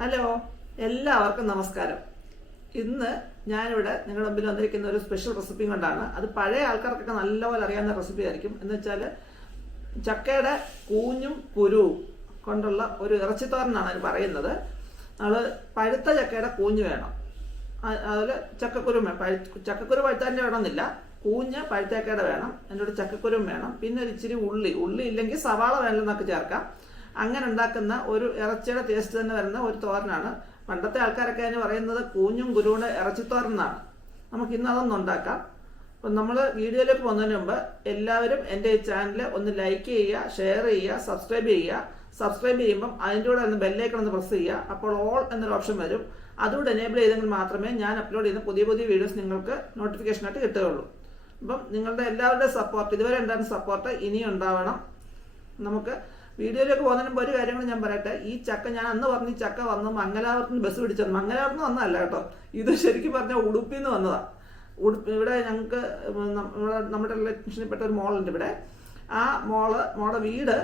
Hello എല്ലാവർക്കും നമസ്കാരം. ഇന്ന് ഞാനിവിടെ നിങ്ങളുടെ മുമ്പിൽ വന്നിരിക്കുന്ന ഒരു സ്പെഷ്യൽ റെസിപ്പി കൊണ്ടാണ്. അത് പഴയ ആൾക്കാർക്കൊക്കെ നല്ലപോലെ അറിയാവുന്ന റെസിപ്പി ആയിരിക്കും. എന്ന് വെച്ചാൽ ചക്കയുടെ കൂഞ്ഞും കുരുവും കൊണ്ടുള്ള ഒരു ഇറച്ചിത്തോരനാണ് അതിന് പറയുന്നത്. നമ്മൾ പഴുത്ത ചക്കയുടെ കൂഞ്ഞ് വേണം. അതുപോലെ ചക്കക്കുരു പഴു- ചക്കക്കുരു പഴുത്തതിന്റെ വേണമെന്നില്ല. കൂഞ്ഞ് പഴുത്തേക്കയുടെ വേണം. അതിന്റെ കൂടെ ചക്കക്കുരും വേണം. പിന്നെ ഒരു ഇച്ചിരി ഉള്ളി. ഉള്ളി ഇല്ലെങ്കിൽ സവാള വേണമെന്നൊക്കെ ചേർക്കാം. അങ്ങനെ ഉണ്ടാക്കുന്ന ഒരു ഇറച്ചിയുടെ ടേസ്റ്റ് തന്നെ വരുന്ന ഒരു തോരനാണ്. പണ്ടത്തെ ആൾക്കാരൊക്കെ അതിന് പറയുന്നത് കൂഞ്ഞും കുരുവിടെ ഇറച്ചിത്തോരൻ എന്നാണ് നമുക്ക് ഇന്ന് അതൊന്നും ഉണ്ടാക്കാം. അപ്പം നമ്മൾ വീഡിയോയിലേക്ക് പോകുന്നതിന് മുമ്പ് എല്ലാവരും എന്റെ ഈ ചാനൽ ഒന്ന് ലൈക്ക് ചെയ്യുക ഷെയർ ചെയ്യുക സബ്സ്ക്രൈബ് ചെയ്യുക. സബ്സ്ക്രൈബ് ചെയ്യുമ്പം അതിന്റെ കൂടെ ഒന്ന് ബെല്ലേക്കൺ ഒന്ന് പ്രസ് ചെയ്യുക. അപ്പോൾ ഓൾ എന്നൊരു ഓപ്ഷൻ വരും. അതുകൂടെ എനേബിൾ ചെയ്തെങ്കിൽ മാത്രമേ ഞാൻ അപ്ലോഡ് ചെയ്യുന്ന പുതിയ പുതിയ വീഡിയോസ് നിങ്ങൾക്ക് നോട്ടിഫിക്കേഷനായിട്ട് കിട്ടുകയുള്ളൂ. അപ്പം നിങ്ങളുടെ എല്ലാവരുടെയും സപ്പോർട്ട് ഇതുവരെ ഉണ്ടായിരുന്ന സപ്പോർട്ട് ഇനിയും ഉണ്ടാവണം. നമുക്ക് വീഡിയോയിലേക്ക് പോകുന്നതിന് ഒരു കാര്യങ്ങൾ ഞാൻ പറയട്ടെ. ഈ ചക്ക ഞാൻ അന്ന് പറഞ്ഞ ഈ ചക്ക വന്ന് മംഗലാപുരത്തിന് ബസ് പിടിച്ചത്. മംഗലാപുരത്ത് വന്നതല്ല കേട്ടോ. ഇത് ശരിക്കും പറഞ്ഞാൽ ഉടുപ്പിൽ നിന്ന് വന്നതാണ് ഉടുപ്പ് ഇവിടെ ഞങ്ങൾക്ക് നമ്മുടെ നമ്മുടെ റിലേഷനിൽപ്പെട്ട ഒരു മോളുണ്ട് ഇവിടെ. ആ മോൾ മോളുടെ വീട്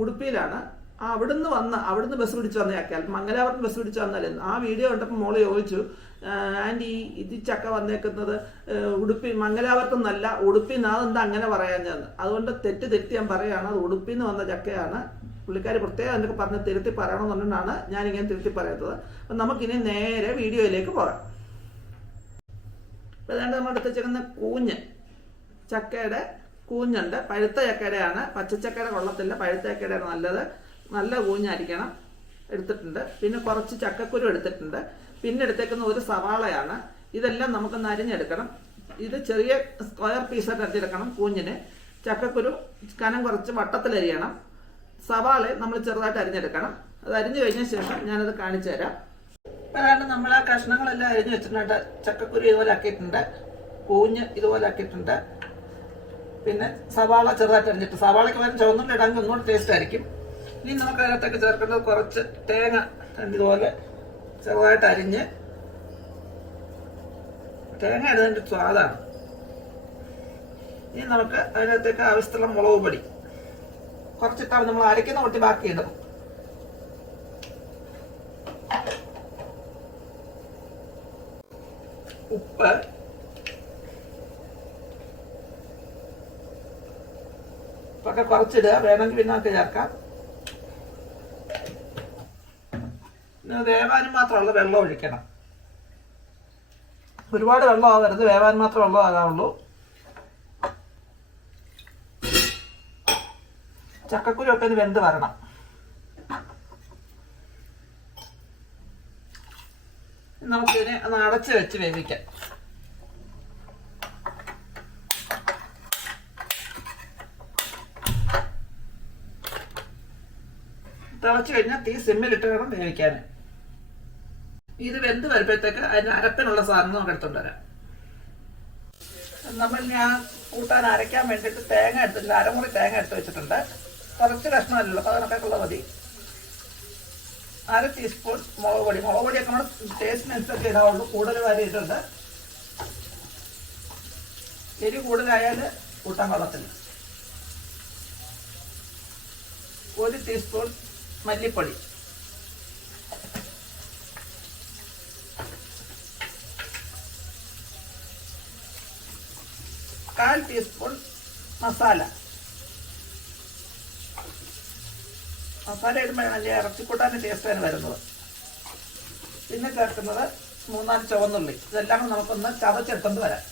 ഉടുപ്പിയിലാണ്. ആ അവിടുന്ന് വന്ന അവിടുന്ന് ബസ് പിടിച്ച് വന്ന ചക്കയാൽ മംഗലാപുരത്ത് ബസ് പിടിച്ച് വന്നാലേ ആ വീഡിയോ കണ്ടപ്പോൾ മോൾ ചോദിച്ചു ആന്റി ഇത് ചക്ക വന്നേക്കുന്നത് ഉടുപ്പി മംഗലാപുരത്ത് നിന്നല്ല ഉടുപ്പി അതെന്താ അങ്ങനെ ചെന്ന് അതുകൊണ്ട് തെറ്റ് തെറ്റി ഞാൻ പറയുകയാണ് അത് ഉടുപ്പിൽ നിന്ന് വന്ന ചക്കയാണ്. പുള്ളിക്കാർ പ്രത്യേകം എന്നൊക്കെ പറഞ്ഞ് തിരുത്തി പറയണമെന്നുകൊണ്ടാണ് ഞാനിങ്ങനെ തിരുത്തി പറയാത്തത്. അപ്പം നമുക്കിനി നേരെ വീഡിയോയിലേക്ക് പോകാം. ഇപ്പം ഏതാണ്ട് നമ്മൾ എടുത്ത് വെച്ചിരിക്കുന്ന കൂഞ്ഞ് ചക്കയുടെ കൂഞ്ഞുണ്ട്. പഴുത്ത ചക്കയുടെയാണ്. പച്ചച്ചക്കയുടെ കൊള്ളത്തില്ല. പഴുത്ത ചക്കയുടെയാണ് നല്ലത്. നല്ല ഊഞ്ഞായിരിക്കണം എടുത്തിട്ടുണ്ട്. പിന്നെ കുറച്ച് ചക്കക്കുരു എടുത്തിട്ടുണ്ട്. പിന്നെ എടുത്തേക്കുന്ന ഒരു സവാളയാണ്. ഇതെല്ലാം നമുക്ക് നരിഞ്ഞെടുക്കണം. ഇത് ചെറിയ സ്ക്വയർ പീസായിട്ട് അരിഞ്ഞെടുക്കണം കൂഞ്ഞിന്. ചക്കക്കുരു കനം കുറച്ച് വട്ടത്തിലരിയണം. സവാള നമ്മൾ ചെറുതായിട്ട് അരിഞ്ഞെടുക്കണം. അത് അരിഞ്ഞു കഴിഞ്ഞ ശേഷം ഞാനത് കാണിച്ചു തരാം. അതാണ് നമ്മൾ ആ കഷ്ണങ്ങളെല്ലാം അരിഞ്ഞു വെച്ചിട്ടുണ്ട് ചക്കക്കുരു ഇതുപോലെ ആക്കിയിട്ടുണ്ട്. കൂഞ്ഞ് ഇതുപോലെ ആക്കിയിട്ടുണ്ട്. പിന്നെ സവാള ചെറുതായിട്ട് അരിഞ്ഞിട്ട് സവാളയ്ക്ക് വരും ചുവന്നുള്ളി ഇടാമെങ്കിൽ ഒന്നുകൂടി ടേസ്റ്റ് ആയിരിക്കും. ഇനി നമുക്ക് അതിനകത്തേക്ക് ചേർക്കേണ്ടത് കുറച്ച് തേങ്ങ ഇതുപോലെ ചെറുതായിട്ട് അരിഞ്ഞ് തേങ്ങ ഇടുന്നതിന്റെ സ്വാദാണ്. ഇനി നമുക്ക് അതിനകത്തേക്ക് ആവശ്യത്തിലുള്ള മുളക് പൊടി. കുറച്ചിട്ടാണ് നമ്മൾ അരയ്ക്കുന്ന കുട്ടി ബാക്കി ഇടും. ഉപ്പ്. ഉപ്പൊക്കെ കുറച്ചിടുക. വേണമെങ്കിൽ പിന്നെ നമുക്ക് ചേർക്കാം പിന്നെ വേവാനും മാത്രമുള്ള വെള്ളം ഒഴിക്കണം. ഒരുപാട് വെള്ളം ആവരുത്. വേവാൻ മാത്രം വെള്ളം ആകാവുള്ളൂ ചക്കക്കുരു ഒക്കെ ഒന്ന് വെന്ത് വരണം. നമുക്കിതിനെ ഒന്ന് അടച്ച് വെച്ച് വേവിക്കാം. തിളച്ച് കഴിഞ്ഞാൽ തീ സിമ്മിലിട്ട് വേണം വേവിക്കാൻ ഇത് വെന്ത് വരുമ്പോഴത്തേക്ക് അതിന് അരപ്പിനുള്ള സാധനം നമുക്ക് എടുത്തോണ്ട് വരാം. നമ്മൾ ഞാൻ കൂട്ടാൻ അരയ്ക്കാൻ വേണ്ടിയിട്ട് തേങ്ങ എടുത്തിട്ടില്ല അരമുറി തേങ്ങ എടുത്ത് വെച്ചിട്ടുണ്ട്. കുറച്ച് കഷ്ണമല്ലല്ലോ അപ്പോൾ അതിനൊക്കെയുള്ള മതി. അര ടീസ്പൂൺ മുളക് പൊടി. മുളക് പൊടിയൊക്കെ നമ്മൾ ടേസ്റ്റിനനുസരിച്ച് ഇടാവുള്ളൂ കൂടുതൽ വരയിട്ടുണ്ട് എരി കൂടുതലായാൽ കൂട്ടാൻ കൊള്ളത്തില്ല. ഒരു ടീസ്പൂൺ മല്ലിപ്പൊടി. കാൽ ടീസ്പൂൺ മസാല മസാല ഇടുമ്പോൾ നല്ല ഇറച്ചിക്കൂട്ടാന്റെ ടേസ്റ്റാണ് വരുന്നത്. പിന്നെ ചേർക്കുന്നത് മൂന്നാൽ ചുവന്നുള്ളി. ഇതെല്ലാം കൂടെ നമുക്കൊന്ന് ചതച്ചെടുത്തോണ്ട് വരാം.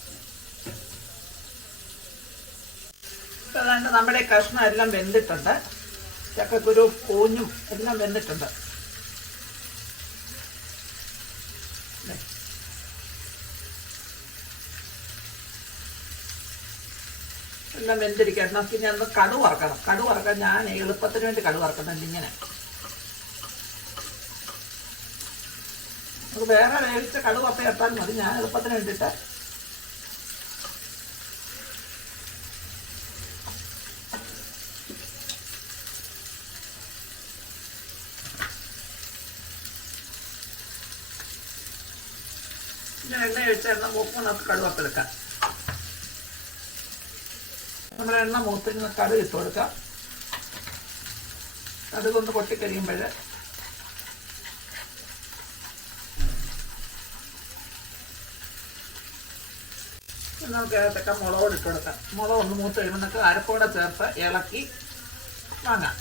ഇപ്പം നമ്മുടെ കഷ്ണം എല്ലാം വെന്തിട്ടുണ്ട്. ചക്കക്കുരു പൂഞ്ഞും എല്ലാം വെന്തിട്ടുണ്ട്. എല്ലാം വെന്തിരിക്കണം. എന്നാൽ ഞാൻ അന്ന് കടു വറക്കണം. കടു വറക്കാൻ ഞാൻ എളുപ്പത്തിന് വേണ്ടി കടു വറക്കുന്നുണ്ട് ഇങ്ങനെ നമുക്ക് വേറെ വേവിച്ച കടു വറുത്ത ഇട്ടാൽ മതി. ഞാൻ എളുപ്പത്തിന് വേണ്ടിയിട്ട്. എണ്ണ ഒഴിച്ചാൽ കടു വറുത്തെടുക്കാം നമ്മുടെ എണ്ണ മൂത്തിന് കടുക് ഇട്ട് കൊടുക്കാം. കടുകൊന്ന് പൊട്ടിക്കഴിയുമ്പോൾ നമുക്ക് ഏതൊക്കെ മുളകോട് ഇട്ട് കൊടുക്കാം. മുളക് ഒന്ന് മൂത്ത് കഴിയുമ്പോൾ നമുക്ക് അരപ്പോടെ ചേർത്ത് ഇളക്കി വാങ്ങാം.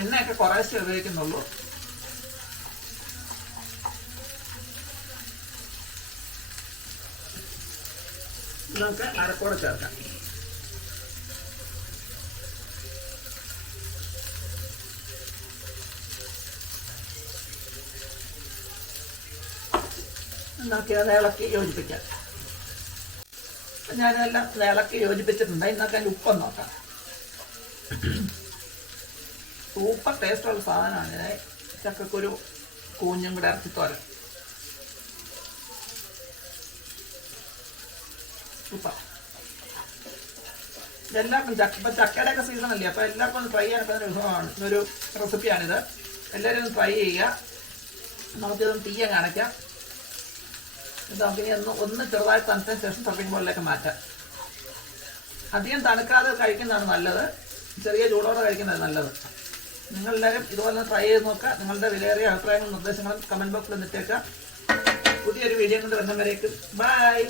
എണ്ണയൊക്കെ കുറേശ്ശേ ഉപയോഗിക്കുന്നുള്ളൂ. നമുക്ക് അരക്കോടെ ചേർക്കാം. അത് ഇളക്കി യോജിപ്പിക്കാം. ഞാനെല്ലാം ഇളക്കി യോജിപ്പിച്ചിട്ടുണ്ട്. ഇന്നൊക്കെ ഉപ്പം നോക്കാം. സൂപ്പർ ടേസ്റ്റുള്ള സാധനമാണ്. ചക്കക്കുരു കൂഞ്ഞും കൂടെ ഇറച്ചിത്തോരൻ സൂപ്പർ ഇപ്പം ചക്കയുടെ ഒക്കെ സീസൺ അല്ലേ? അപ്പോൾ എല്ലാവർക്കും ഒന്ന് ട്രൈ ചെയ്യാൻ ഒരു വിഭവമാണ് ഒരു റെസിപ്പിയാണിത് എല്ലാവരും ഒന്ന് ട്രൈ ചെയ്യുക. നമുക്കിതൊന്ന് തീയ കാണിക്കാം ഇത് നമുക്കിനി ഒന്ന് ഒന്ന് ചെറുതായി തണുത്തതിന് ശേഷം സർവിംഗ് ബോളിലേക്ക് മാറ്റാം. അധികം തണുക്കാതെ കഴിക്കുന്നതാണ് നല്ലത്. ചെറിയ ചൂടോടെ കഴിക്കുന്നതാണ് നല്ലത്. നിങ്ങളെല്ലാവരും ഇതുപോലെ ട്രൈ ചെയ്ത് നോക്കുക. നിങ്ങളുടെ വിലയേറിയ അഭിപ്രായങ്ങളും നിർദ്ദേശങ്ങളും കമന്റ് ബോക്സിൽ നിന്നിട്ടേക്കാം പുതിയൊരു വീഡിയോ കൊണ്ട് വരുന്നവരേക്കും. ബൈ